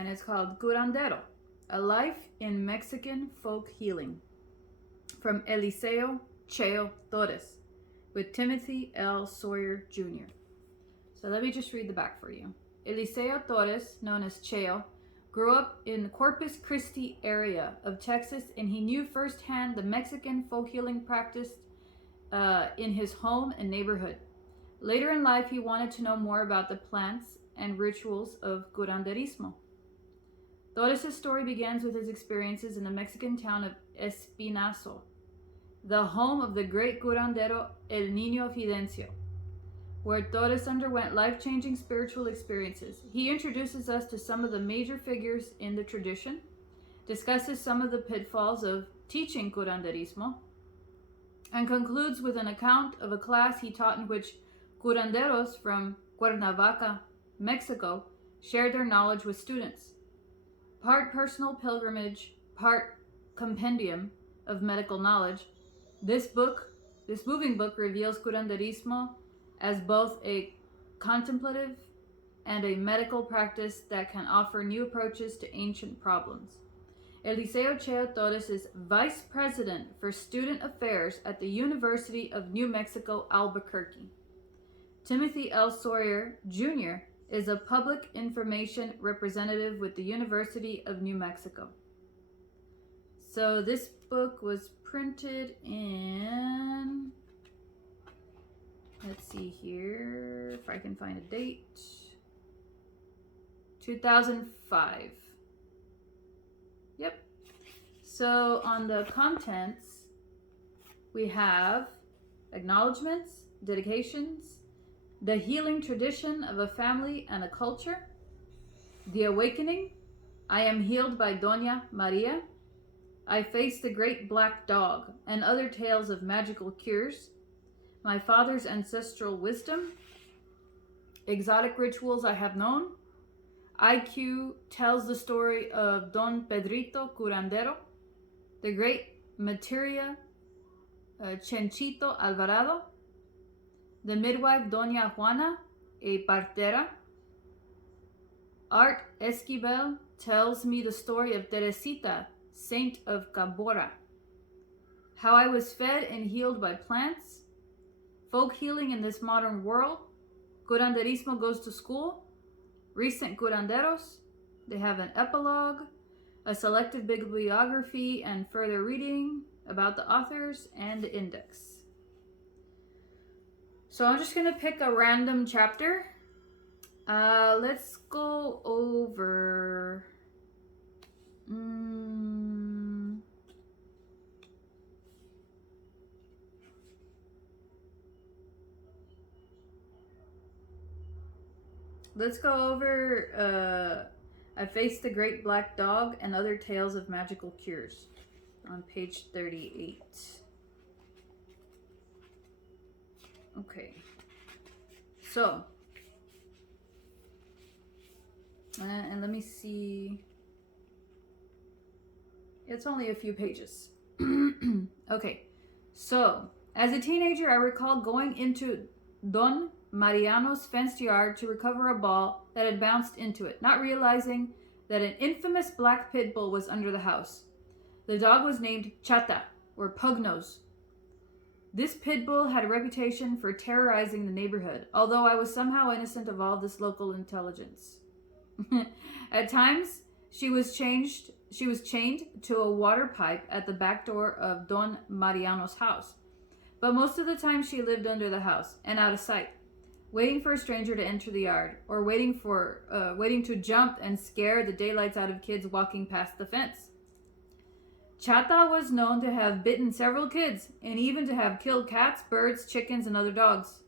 and it's called Curandero, A Life in Mexican Folk Healing, from Eliseo Cheo Torres, with Timothy L. Sawyer Jr. So let me just read the back for you. Eliseo Torres, known as Cheo, grew up in the Corpus Christi area of Texas, and he knew firsthand the Mexican folk healing practiced in his home and neighborhood. Later in life, he wanted to know more about the plants and rituals of curanderismo. Torres' story begins with his experiences in the Mexican town of Espinazo, the home of the great curandero El Niño Fidencio, where Torres underwent life-changing spiritual experiences. He introduces us to some of the major figures in the tradition, discusses some of the pitfalls of teaching curanderismo, and concludes with an account of a class he taught in which curanderos from Cuernavaca, Mexico, shared their knowledge with students. Part personal pilgrimage, part compendium of medical knowledge, this moving book reveals curanderismo as both a contemplative and a medical practice that can offer new approaches to ancient problems. Eliseo Cheo Torres is Vice President for Student Affairs at the University of New Mexico, Albuquerque. Timothy L. Sawyer, Jr. is a public information representative with the University of New Mexico. So this book was printed in, let's see here if I can find a date, 2005. Yep. So on the contents, we have acknowledgments, dedications, the healing tradition of a family and a culture, the awakening, I am healed by Doña Maria, I face the great black dog, and other tales of magical cures, my father's ancestral wisdom, exotic rituals I have known, IQ tells the story of Don Pedrito Curandero, the great Materia Chenchito Alvarado, the midwife Doña Juana, a partera. Art Esquivel tells me the story of Teresita, Saint of Cabora. How I was fed and healed by plants. Folk healing in this modern world. Curanderismo goes to school. Recent curanderos. They have an epilogue, a selected bibliography and further reading about the authors, and the index. So I'm just going to pick a random chapter. Let's go over... Let's go over I Faced the Great Black Dog and Other Tales of Magical Cures on page 38. Okay. So, and let me see. It's only a few pages. Okay. So, as a teenager, I recall going into Don Mariano's fenced yard to recover a ball that had bounced into it, not realizing that an infamous black pit bull was under the house. The dog was named Chata, or Pugnose. This pit bull had a reputation for terrorizing the neighborhood, although I was somehow innocent of all this local intelligence. At times, she was chained to a water pipe at the back door of Don Mariano's house. But most of the time she lived under the house and out of sight, waiting for a stranger to enter the yard, or waiting to jump and scare the daylights out of kids walking past the fence. Chata was known to have bitten several kids, and even to have killed cats, birds, chickens, and other dogs.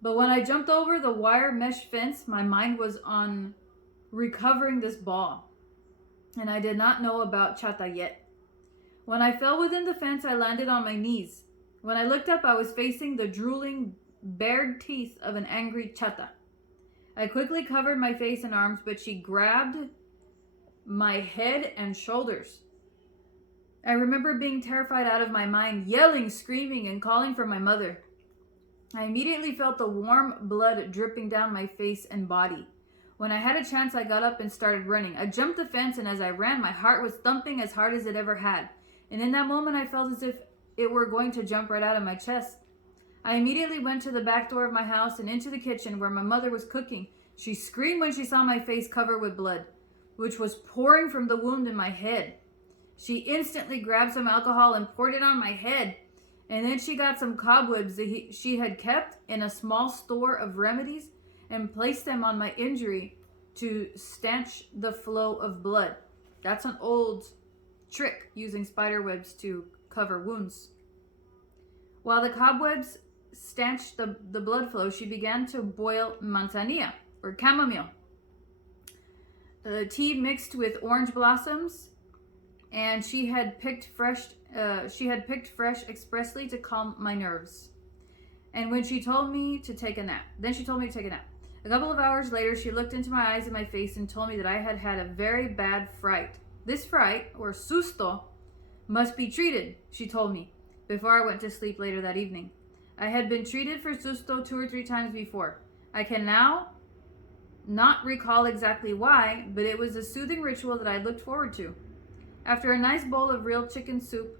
But when I jumped over the wire mesh fence, my mind was on recovering this ball, and I did not know about Chata yet. When I fell within the fence, I landed on my knees. When I looked up, I was facing the drooling, bared teeth of an angry Chata. I quickly covered my face and arms, but she grabbed my head and shoulders. I remember being terrified out of my mind, yelling, screaming, and calling for my mother. I immediately felt the warm blood dripping down my face and body. When I had a chance, I got up and started running. I jumped the fence, and as I ran, my heart was thumping as hard as it ever had. And in that moment, I felt as if it were going to jump right out of my chest. I immediately went to the back door of my house and into the kitchen where my mother was cooking. She screamed when she saw my face covered with blood, which was pouring from the wound in my head. She instantly grabbed some alcohol and poured it on my head. And then she got some cobwebs that she had kept in a small store of remedies and placed them on my injury to stanch the flow of blood. That's an old trick, using spider webs to cover wounds. While the cobwebs stanched the blood flow, she began to boil manzanilla, or chamomile, tea mixed with orange blossoms, and she had picked fresh expressly to calm my nerves. And when she told me to take a nap, A couple of hours later, she looked into my eyes and my face and told me that I had had a very bad fright. This fright, or susto, must be treated, she told me, before I went to sleep later that evening. I had been treated for susto 2 or 3 times before. I can now not recall exactly why, but it was a soothing ritual that I looked forward to. After a nice bowl of real chicken soup,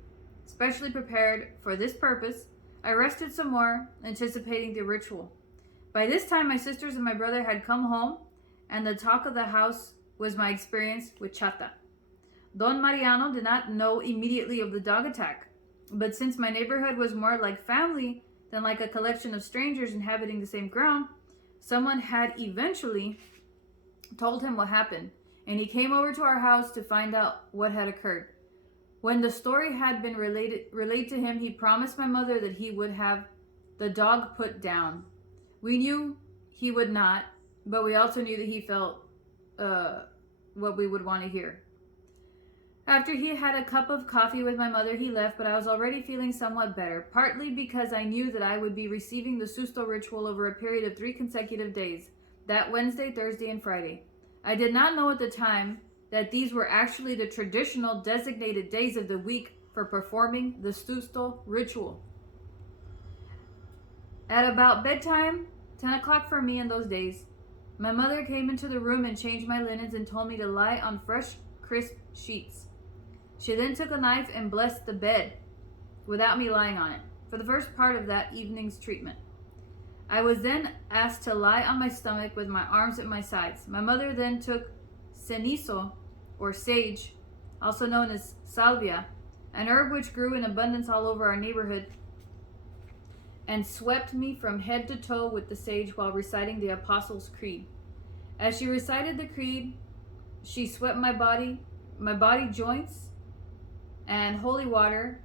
specially prepared for this purpose, I rested some more, anticipating the ritual. By this time, my sisters and my brother had come home, and the talk of the house was my experience with Chata. Don Mariano did not know immediately of the dog attack, but since my neighborhood was more like family than like a collection of strangers inhabiting the same ground, someone had eventually told him what happened, and he came over to our house to find out what had occurred. When the story had been relayed to him, he promised my mother that he would have the dog put down. We knew he would not, but we also knew that he felt what we would want to hear. After he had a cup of coffee with my mother, he left, but I was already feeling somewhat better, partly because I knew that I would be receiving the Susto ritual over a period of 3 consecutive days, that Wednesday, Thursday, and Friday. I did not know at the time that these were actually the traditional designated days of the week for performing the Susto ritual. At about bedtime, 10 o'clock for me in those days, my mother came into the room and changed my linens and told me to lie on fresh, crisp sheets. She then took a knife and blessed the bed without me lying on it for the first part of that evening's treatment. I was then asked to lie on my stomach with my arms at my sides. My mother then took cenizo, or sage, also known as salvia, an herb which grew in abundance all over our neighborhood, and swept me from head to toe with the sage while reciting the Apostles' Creed. As she recited the creed, she swept my body joints, and holy water,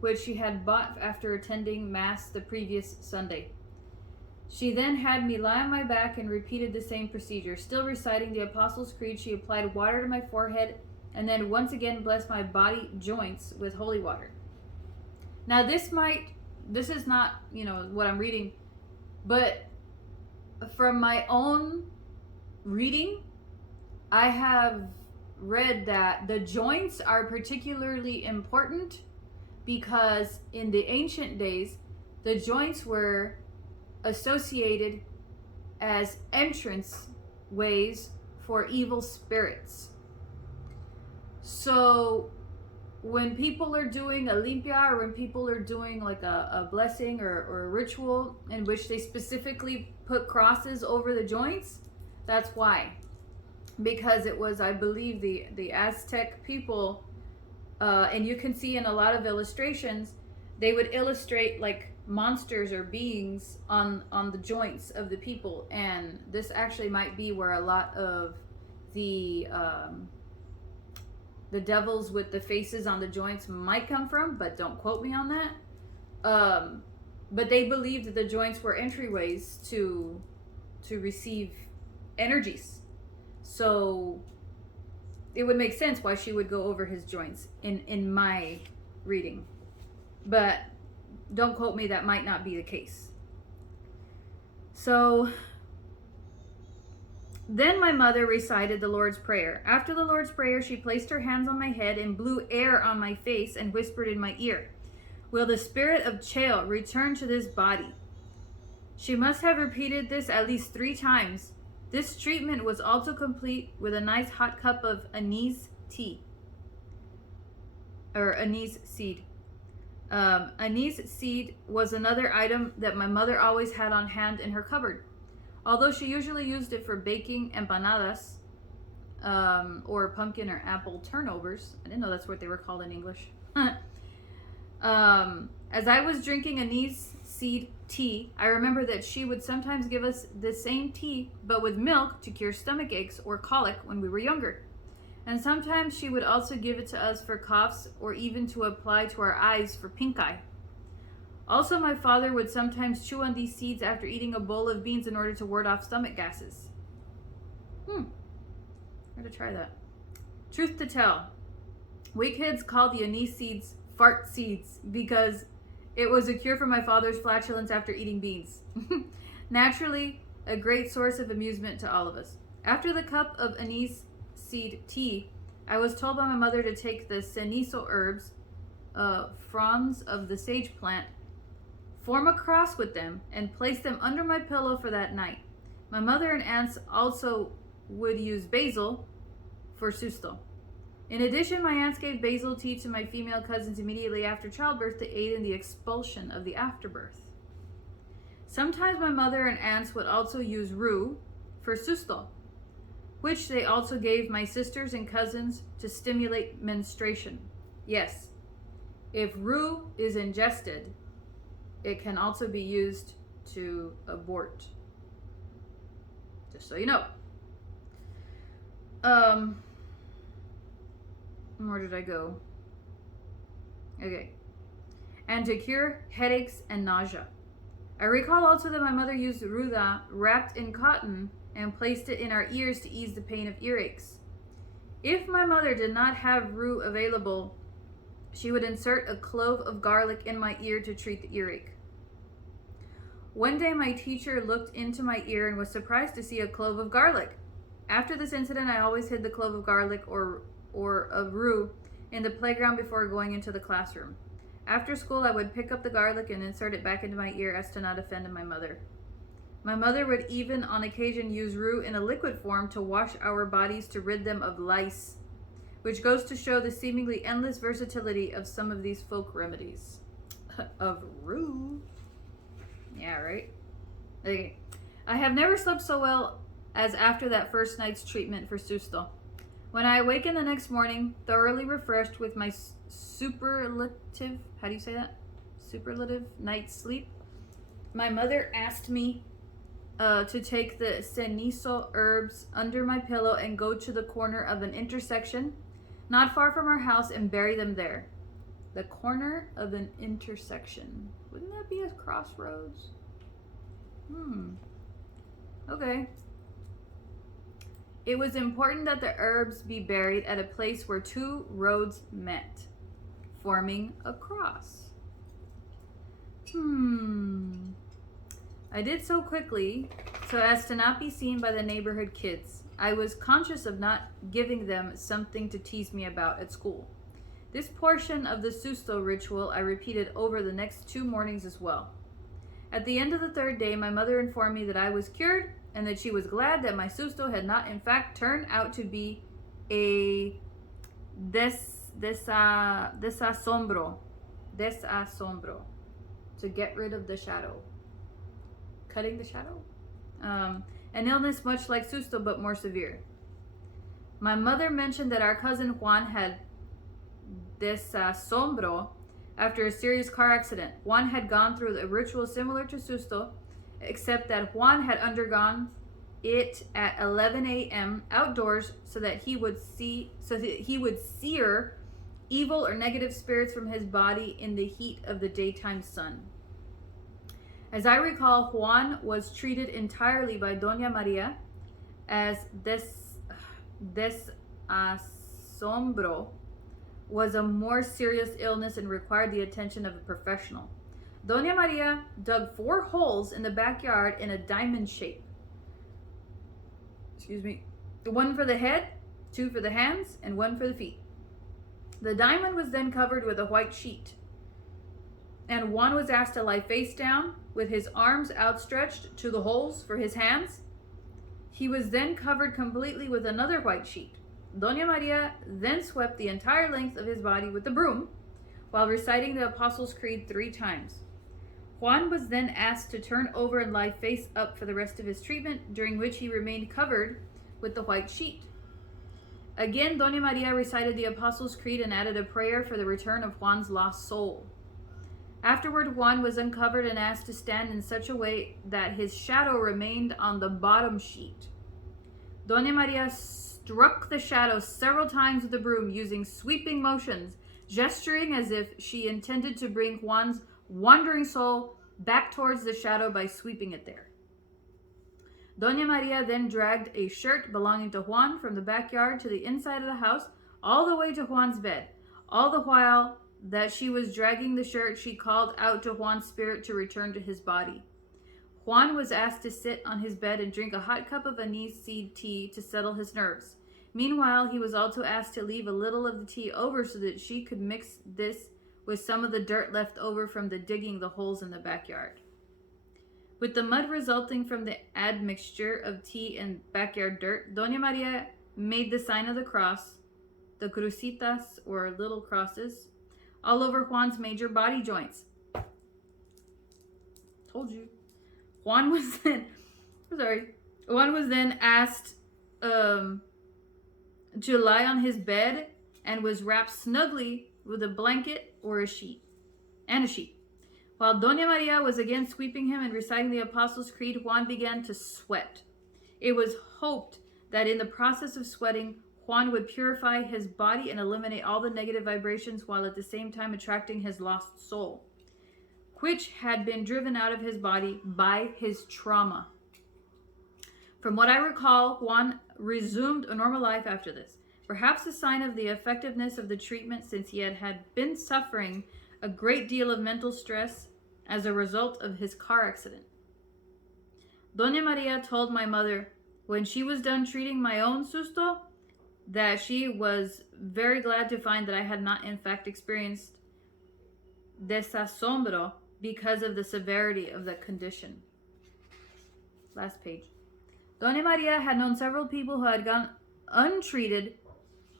which she had bought after attending Mass the previous Sunday. She then had me lie on my back and repeated the same procedure. Still reciting the Apostles' Creed, she applied water to my forehead and then once again blessed my body joints with holy water. Now this is not, what I'm reading, but from my own reading, I have read that the joints are particularly important because in the ancient days, the joints were associated as entrance ways for evil spirits. So when people are doing a limpia, or when people are doing like a blessing or a ritual in which they specifically put crosses over the joints, that's why. Because it was, I believe, the Aztec people, and you can see in a lot of illustrations, they would illustrate like monsters or beings on the joints of the people, and this actually might be where a lot of the devils with the faces on the joints might come from, but don't quote me on that. But they believed that the joints were entryways to receive energies. So it would make sense why she would go over his joints in my reading. But don't quote me, that might not be the case. So then my mother recited the Lord's Prayer. After the Lord's Prayer, she placed her hands on my head and blew air on my face and whispered in my ear, "Will the spirit of Cheo return to this body?" She must have repeated this at least 3 times, This treatment was also complete with a nice hot cup of anise tea, or anise seed. Anise seed was another item that my mother always had on hand in her cupboard. Although she usually used it for baking empanadas, or pumpkin or apple turnovers. I didn't know that's what they were called in English. As I was drinking anise seed tea, I remember that she would sometimes give us the same tea, but with milk to cure stomach aches or colic when we were younger. And sometimes she would also give it to us for coughs or even to apply to our eyes for pink eye. Also, my father would sometimes chew on these seeds after eating a bowl of beans in order to ward off stomach gases. I'm going to try that. Truth to tell, we kids called the anise seeds fart seeds because it was a cure for my father's flatulence after eating beans. Naturally, a great source of amusement to all of us. After the cup of anise seed tea, I was told by my mother to take the cenizo herbs, fronds of the sage plant, form a cross with them, and place them under my pillow for that night. My mother and aunts also would use basil for susto. In addition, my aunts gave basil tea to my female cousins immediately after childbirth to aid in the expulsion of the afterbirth. Sometimes my mother and aunts would also use rue for susto, which they also gave my sisters and cousins to stimulate menstruation. Yes, if rue is ingested, it can also be used to abort. Just so you know. Where did I go? Okay. And to cure headaches and nausea. I recall also that my mother used ruda wrapped in cotton and placed it in our ears to ease the pain of earaches. If my mother did not have rue available, she would insert a clove of garlic in my ear to treat the earache. One day my teacher looked into my ear and was surprised to see a clove of garlic. After this incident, I always hid the clove of garlic or of rue in the playground before going into the classroom. After school, I would pick up the garlic and insert it back into my ear as to not offend my mother. My mother would even on occasion use rue in a liquid form to wash our bodies to rid them of lice, which goes to show the seemingly endless versatility of some of these folk remedies. Of rue. Yeah, right? Okay. I have never slept so well as after that first night's treatment for susto. When I awakened the next morning, thoroughly refreshed with my superlative, how do you say that? Superlative night's sleep, my mother asked me to take the cenizo herbs under my pillow and go to the corner of an intersection not far from our house and bury them there. The corner of an intersection. Wouldn't that be a crossroads? Okay. It was important that the herbs be buried at a place where two roads met, forming a cross. I did so quickly so as to not be seen by the neighborhood kids. I was conscious of not giving them something to tease me about at school. This portion of the susto ritual I repeated over the next 2 mornings as well. At the end of the 3rd day, my mother informed me that I was cured and that she was glad that my susto had not in fact turned out to be a desasombro, to get rid of the shadow. Cutting the shadow? An illness much like susto but more severe. My mother mentioned that our cousin Juan had desasombro after a serious car accident. Juan had gone through a ritual similar to susto, except that Juan had undergone it at 11 a.m. outdoors so that he would sear evil or negative spirits from his body in the heat of the daytime sun. As I recall, Juan was treated entirely by Doña Maria, as desasombro was a more serious illness and required the attention of a professional. Doña Maria dug 4 holes in the backyard in a diamond shape. 1 for the head, 2 for the hands, and 1 for the feet. The diamond was then covered with a white sheet, and Juan was asked to lie face down with his arms outstretched to the holes for his hands. He was then covered completely with another white sheet. Doña Maria then swept the entire length of his body with the broom while reciting the Apostles' Creed 3 times. Juan was then asked to turn over and lie face up for the rest of his treatment, during which he remained covered with the white sheet. Again, Doña Maria recited the Apostles' Creed and added a prayer for the return of Juan's lost soul. Afterward, Juan was uncovered and asked to stand in such a way that his shadow remained on the bottom sheet. Doña Maria struck the shadow several times with the broom, using sweeping motions, gesturing as if she intended to bring Juan's wandering soul back towards the shadow by sweeping it there. Doña Maria then dragged a shirt belonging to Juan from the backyard to the inside of the house, all the way to Juan's bed. All the while that she was dragging the shirt, she called out to Juan's spirit to return to his body. Juan was asked to sit on his bed and drink a hot cup of anise seed tea to settle his nerves. Meanwhile, he was also asked to leave a little of the tea over so that she could mix this with some of the dirt left over from the digging the holes in the backyard. With the mud resulting from the admixture of tea and backyard dirt, Doña Maria made the sign of the cross, the crucitas or little crosses, all over Juan's major body joints. Told you. Juan was then asked to lie on his bed and was wrapped snugly with a blanket or a sheet. While Doña Maria was again sweeping him and reciting the Apostles' Creed, Juan began to sweat. It was hoped that in the process of sweating, Juan would purify his body and eliminate all the negative vibrations while at the same time attracting his lost soul, which had been driven out of his body by his trauma. From what I recall, Juan resumed a normal life after this, perhaps a sign of the effectiveness of the treatment, since he had been suffering a great deal of mental stress as a result of his car accident. Doña Maria told my mother, when she was done treating my own Susto, that she was very glad to find that I had not in fact experienced desasombro because of the severity of the condition. Last page. Doña Maria had known several people who had gone untreated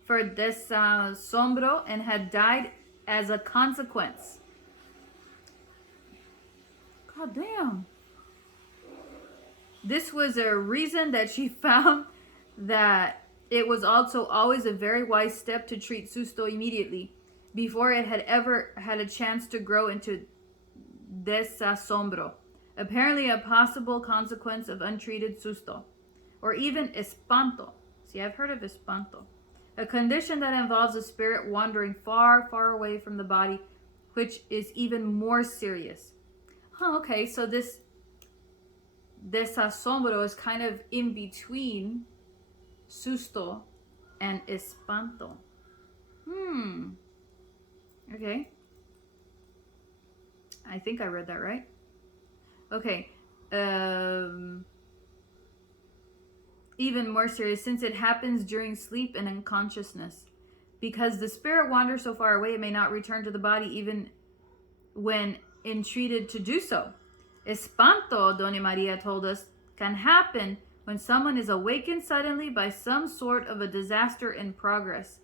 for desasombro and had died as a consequence. God damn. This was a reason that she found that it was also always a very wise step to treat Susto immediately before it had ever had a chance to grow into desasombro, apparently a possible consequence of untreated Susto, or even espanto. See, I've heard of espanto, a condition that involves a spirit wandering far, far away from the body, which is even more serious. Okay, so this desasombro is kind of in between Susto and espanto. Okay. I think I read that right. Okay. Even more serious, since it happens during sleep and unconsciousness. Because the spirit wanders so far away, it may not return to the body even when entreated to do so. Espanto, Doña Maria told us, can happen when someone is awakened suddenly by some sort of a disaster in progress,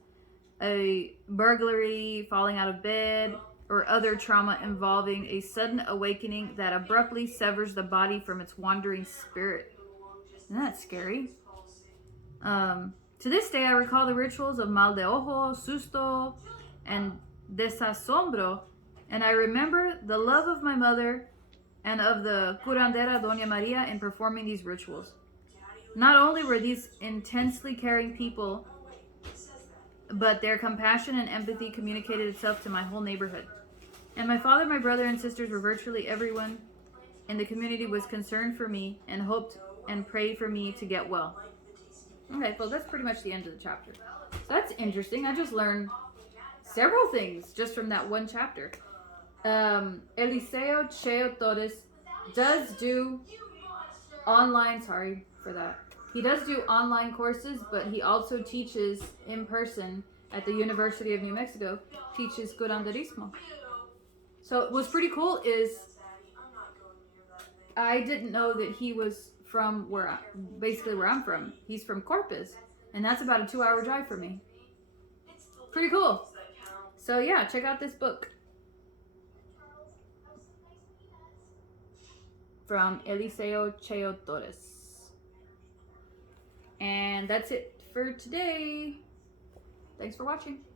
a burglary, falling out of bed, or other trauma involving a sudden awakening that abruptly severs the body from its wandering spirit. Isn't that scary? To this day, I recall the rituals of mal de ojo, susto, and desasombro, and I remember the love of my mother and of the curandera Doña Maria in performing these rituals. Not only were these intensely caring people, but their compassion and empathy communicated itself to my whole neighborhood. And my father, my brother, and sisters were virtually everyone in the community was concerned for me and hoped and prayed for me to get well. Okay, well, that's pretty much the end of the chapter. So that's interesting. I just learned several things just from that one chapter. Eliseo Cheo Torres does do online, sorry for that. He does do online courses, but he also teaches in person at the University of New Mexico, teaches curanderismo. So what's pretty cool is I didn't know that he was from basically where I'm from. He's from Corpus, and that's about a 2-hour drive for me. Pretty cool. So yeah, check out this book from Eliseo Cheo Torres. And that's it for today. Thanks for watching.